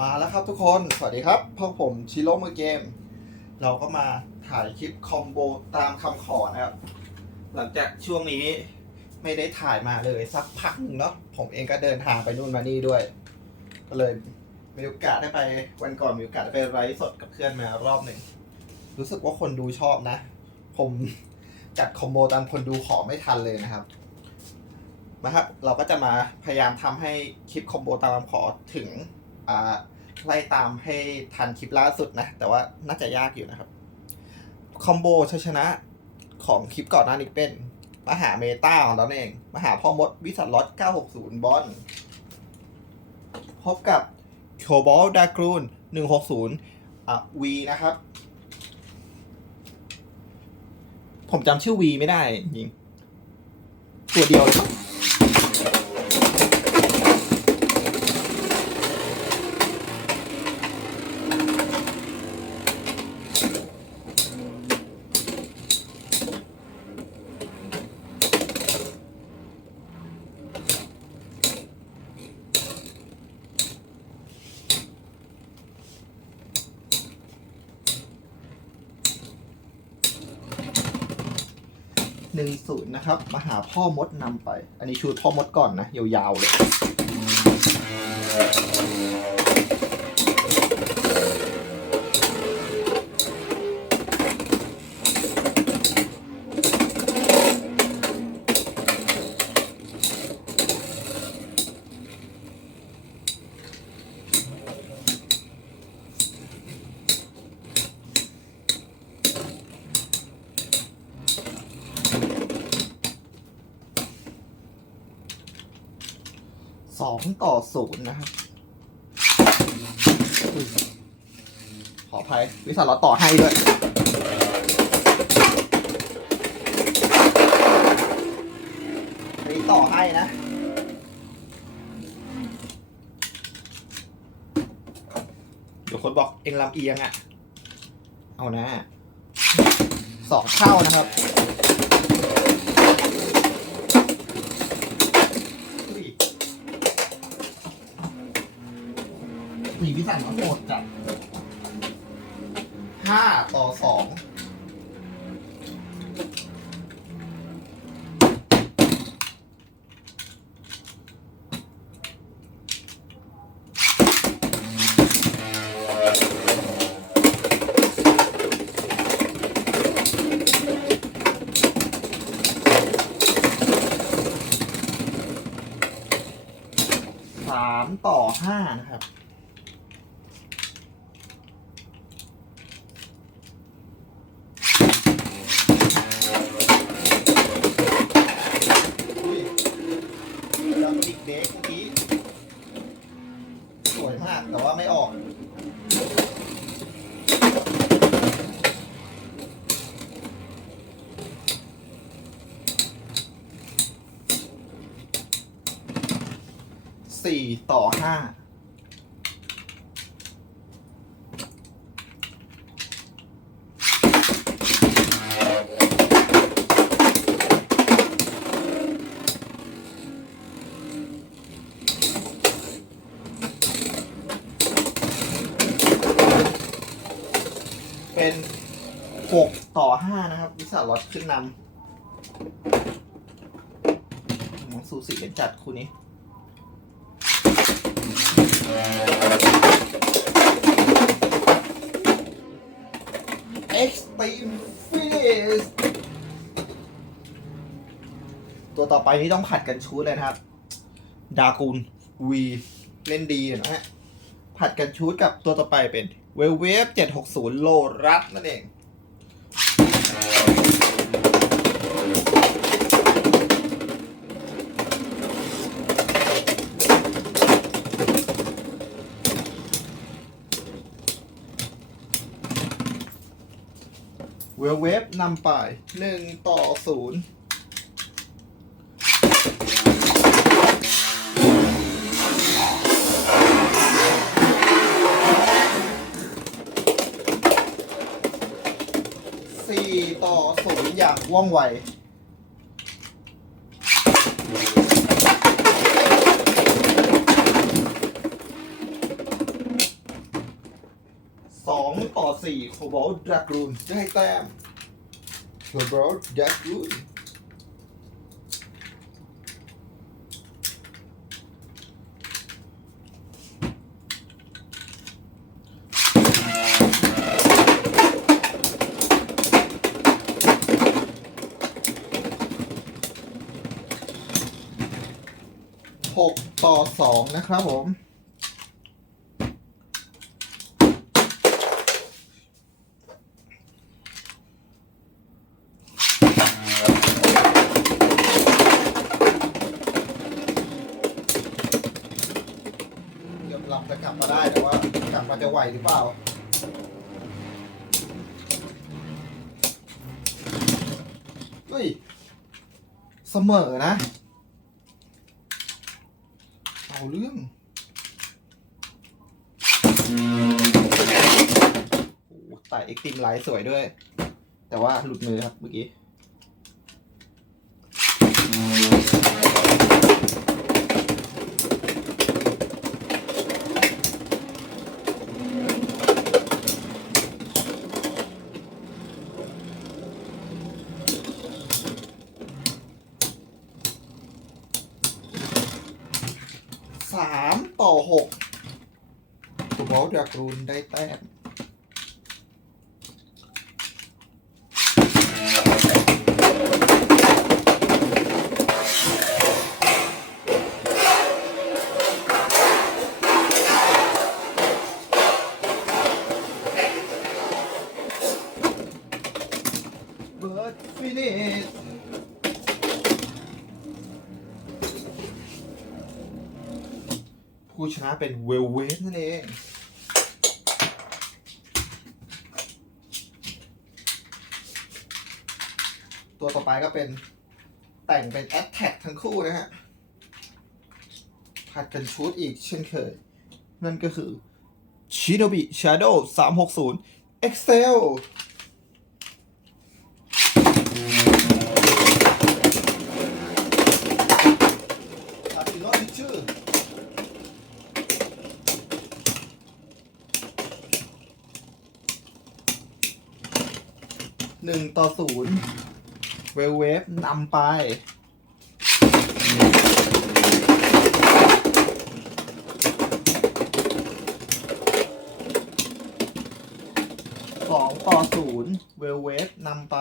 มาแล้วครับทุกคน สวัสดีครับพวกผมชิโร่มือเกม เราก็มาถ่ายคลิปคอมโบตามคำขอนะครับ หลังจากช่วงนี้ไม่ได้ถ่ายมาเลยสักพักหนึ่งเนาะ ผมเองก็เดินทางไปนู่นมานี่ด้วย ก็เลยมีโอกาสได้ไปวันก่อนมีโอกาสได้ไปไลฟ์สดกับเพื่อนมารอบหนึ่ง รู้สึกว่าคนดูชอบนะ ผมจัดคอมโบตามคนดูขอไม่ทันเลยนะครับนะครับ เราก็จะมาพยายามทำให้คลิปคอมโบตามคำขอถึง ไล่ตามให้ทันคลิปล่าสุดนะ แต่ว่าน่าจะยากอยู่นะครับ คอมโบชัยชนะของคลิปก่อนหน้านี้เป็น มหาเมตาของเราเอง มหาพ่อมดวิสัทล็อต960 บอลพบกับโคบอลดากรูน160อะวีนะครับ ผมจำชื่อวีไม่ได้จริง ตัวเดียว 1 0 นะครับ มาหาพ่อมดนำไป อันนี้ชูพ่อมดก่อนนะ ยาวๆเลย ต่อศูนย์นะครับขออภัยวิสาเราต่อให้ด้วยนี่ต่อให้นะเดี๋ยวคนบอกเอ็งลำเอียงอะ่ะ เอานะสองเท่านะครับ มีพิสันมาโหดจัดห้าต่อสองสามต่อห้านะครับ อุ้ยแล้วอีกเด็กเมื่อกี้ สวยมาก แต่ว่าไม่ออก สี่ต่อห้าเป็นหกต่อห้านะครับ วิสาลอดขึ้นนำมองสูสีกันจัดคู่นี้ Extreme Finish ตัวต่อไปนี้ต้องผัดกันชูดเลยนะครับ ดากูนวีเล่นดีนะฮะ ผัดกันชูดกับตัวต่อไปเป็นเวเวฟ760โลรัสนั่นเอง เวลเวฟ นำไปหนึ่งต่อศูนย์สี่ต่อศูนย์อย่างว่องไวเองต่อสี่โคบอลดรากูนได้แต้ม โคบอลดรากูนหกต่อสองนะครับผม เกือบหลับจะกลับมาได้แต่ว่ากลับมาจะ ไหวหรือเปล่า เฮ้ย เสมอนะ เอาเรื่องโอ้โหแต่เอ็กติมไลท์สวยด้วย แต่ว่าหลุดมือครับเมื่อกี้ สามต่อหกากรูนได้แต้มเบิร์ดฟินิชผู้ชนะเป็นเวลเวสนั่นเอง ตัวต่อไปก็เป็นแต่งเป็นแอ t แท็กทั้งคู่นะฮะผัดกันชูดอีกเช่นเคย นั่นก็คือชิโนบิชาโดว์360 Excel อาร์ติโนพิชื่อหนึ่งต่อศูนย์ เวลเวฟนำไป สองต่อศูนย์เวลเวฟนำไป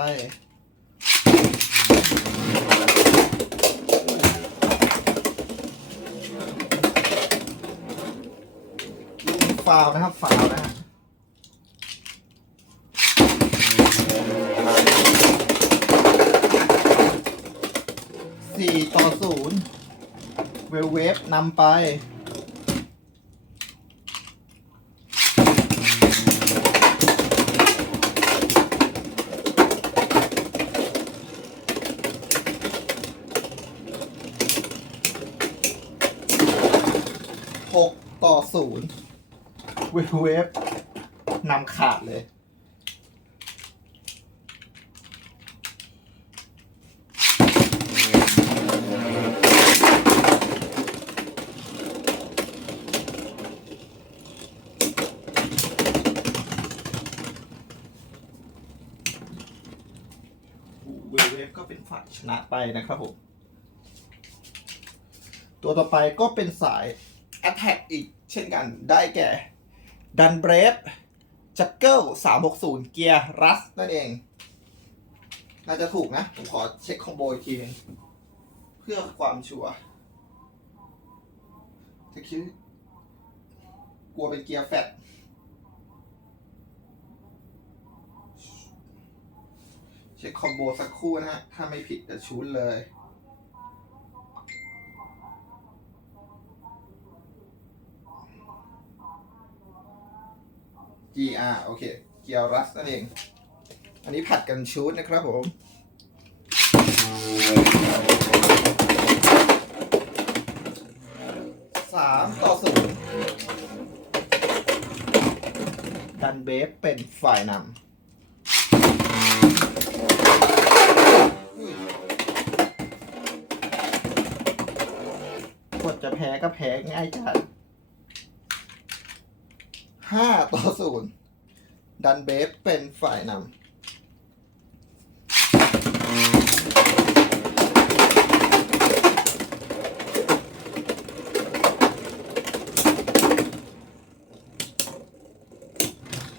ฟาวนะครับฟาวนะ เวลเวฟนำไปหกต่อศูนย์เวลเวฟนำขาดเลย เวลเวฟ ก็เป็นฝ่ายชนะไปนะครับผม ตัวต่อไปก็เป็นสาย Attack อีกเช่นกันได้แก่ดันเบรฟจักเกิล360เกียร์รัสนั่นเอง น่าจะถูกนะ ผมขอเช็คคอมโบอีกทีนึงเพื่อความชัวร์จะคิดกลัวเป็นเกียร์แฟต เช็คคอมโบสักคู่นะฮะ ถ้าไม่ผิดจะชูนเลย GR โอเค เกียร์รัสนั่นเอง อันนี้ผัดกันชูดนะครับผมสามต่อศูนย์ดันเบฟเป็นฝ่ายนำ พ้ก็แพ้ง่ายจัดห้าต่อศูนย์ดันเบฟเป็นฝ่ายนำ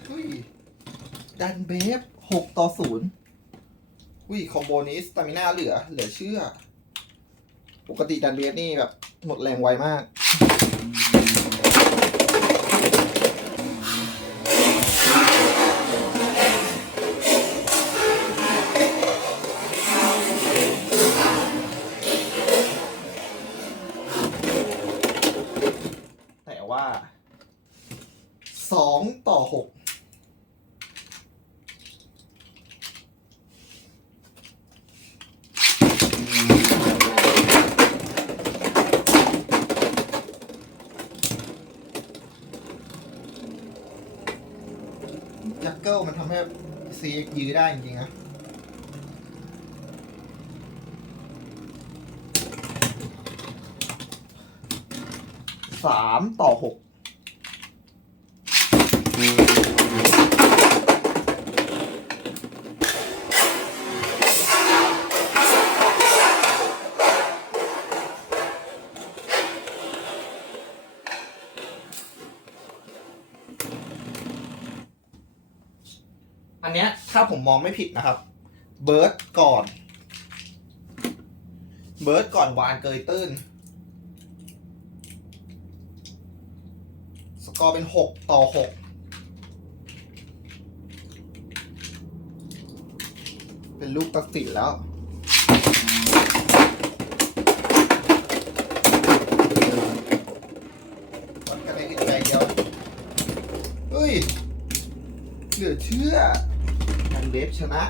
อุ้ยดันเบฟหกต่อศูนย์อุ้ยคอมโบนี้สตามิน่าเหลือ เหลือเชื่อ ปกติดันเบสนี่แบบหมดแรงไวมาก เกิลมันทำให้ซียื้อได้จริงๆนะสามต่อหก อันเนี้ยถ้าผมมองไม่ผิดนะครับ เบิร์ดก่อน เบิร์ดก่อนวานเกยตื้น สกอร์เป็นหกต่อหกเป็นลูกตัดสินแล้ววัดกันได้ใจเดียวเฮ้ยเหลือเชื่อ เบฟชนะ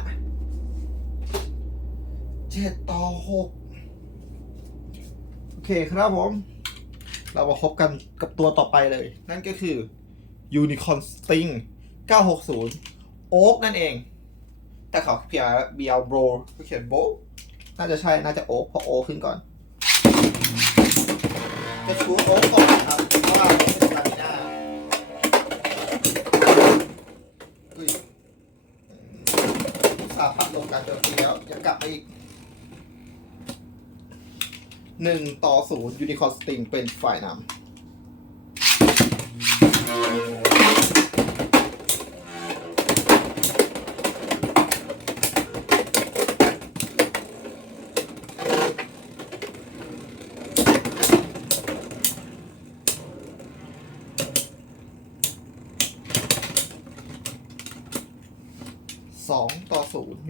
เจ็ดต่อหกโอเคครับผม เรามาพบกันกับตัวต่อไปเลย นั่นก็คือ Unicorn Sting 960 โอ๊กนั่นเอง แต่เขาเขียน BL Bro เขาเขียนโบน่าจะใช่ น่าจะโอ๊กเพราะโอ๊กขึ้นก่อน จะชูโอ๊กก่อนนะครับเพราะว่าาพัดลงการโจมตีแล้วยังกลับมาอีกหนึ่งต่อศูนย์ยูนิคอร์สติงเป็นฝ่ายนำ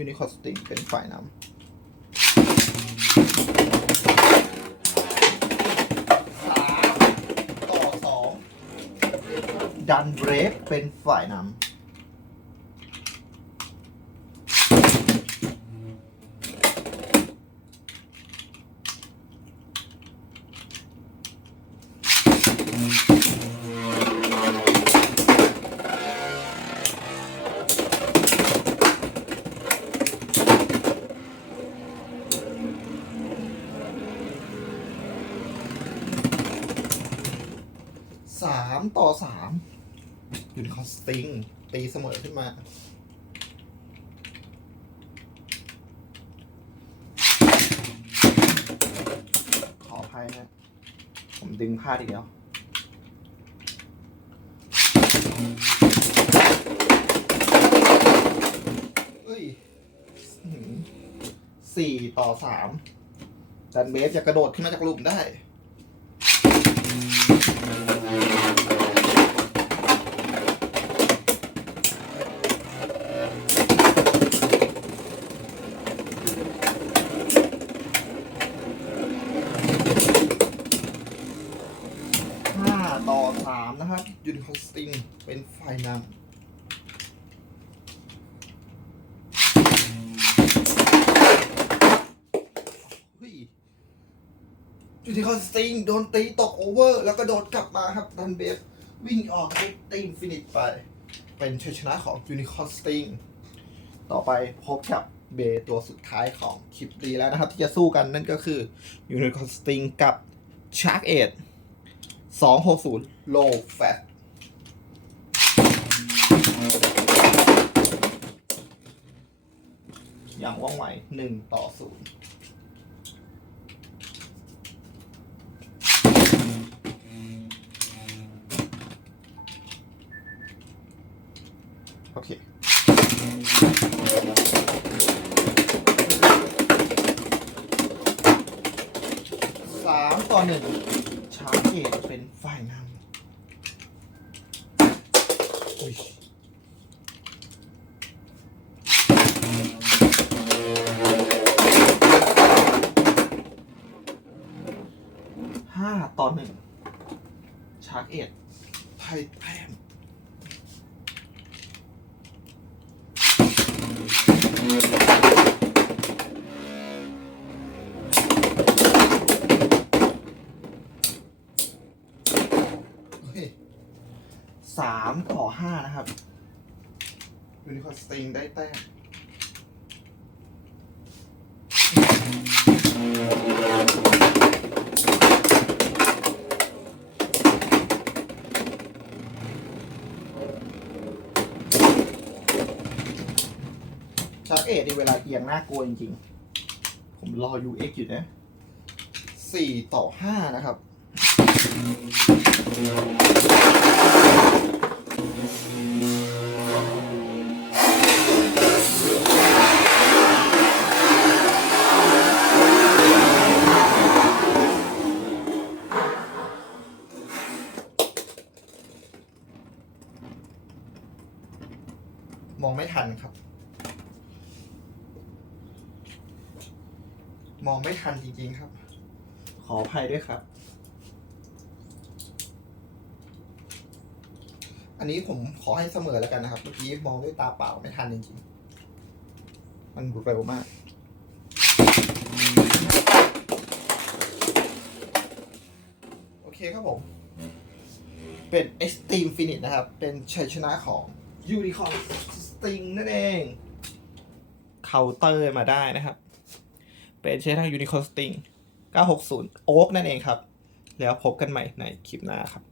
ยูนิคอร์สติงเป็นฝ่ายนำสามต่อสองดันเบรฟเป็นฝ่ายนำ สามต่อสามยูนิคอสติง ตีเสมอขึ้นมาขออภัยนะผมดึงพลาดอีกแล้ว เอ้ยสี่ต่อสามดันเบฟจะกระโดดขึ้นมาจากหลุมได้ ยู่ที่คอนซิงโดนตีตกโอเวอร์ แล้วก็โดดกลับมาครับดันเบสวิ่งออกตีมฟินิชไป เป็นชัยชนะของยูนิคอสติงต่อไปพบกับเบตัวสุดท้ายของคลิปดีแล้วนะครับ ที่จะสู้กันนั่นก็คือยูนิคอสติงกับชาร์กเอ็ดสองหกศูนย์โลแฟตอย่างว่องไวหนึ่งต่อศูนย์ โอเคสามต่อหนึ่งชาร์จเกตเป็นฝ่ายนำอุ้ยห้าต่อหนึ่งชาร์จเอ็ดไท ครับยูนิคอร์สติงได้แต้มชาร์จเอ็ดในเวลาเอียงน่ากลัวจริงๆ ผมรอ UX อยู่นะสี่ต่อห้านะครับ มองไม่ทันครับ มองไม่ทันจริงๆครับ ขออภัยด้วยครับ อันนี้ผมขอให้เสมอแล้วกันนะครับ เมื่อกี้มองด้วยตาเปล่าไม่ทันจริงๆ มันเร็วมากโอเคครับผม เป็น Extreme Finish นะครับ เป็นชัยชนะของ Unicorn Sting นั่นเอง เคาน์เตอร์มาได้นะครับ เป็นใช้ทาง Unicorn Sting 960โอ๊กนั่นเองครับ แล้วพบกันใหม่ในคลิปหน้าครับ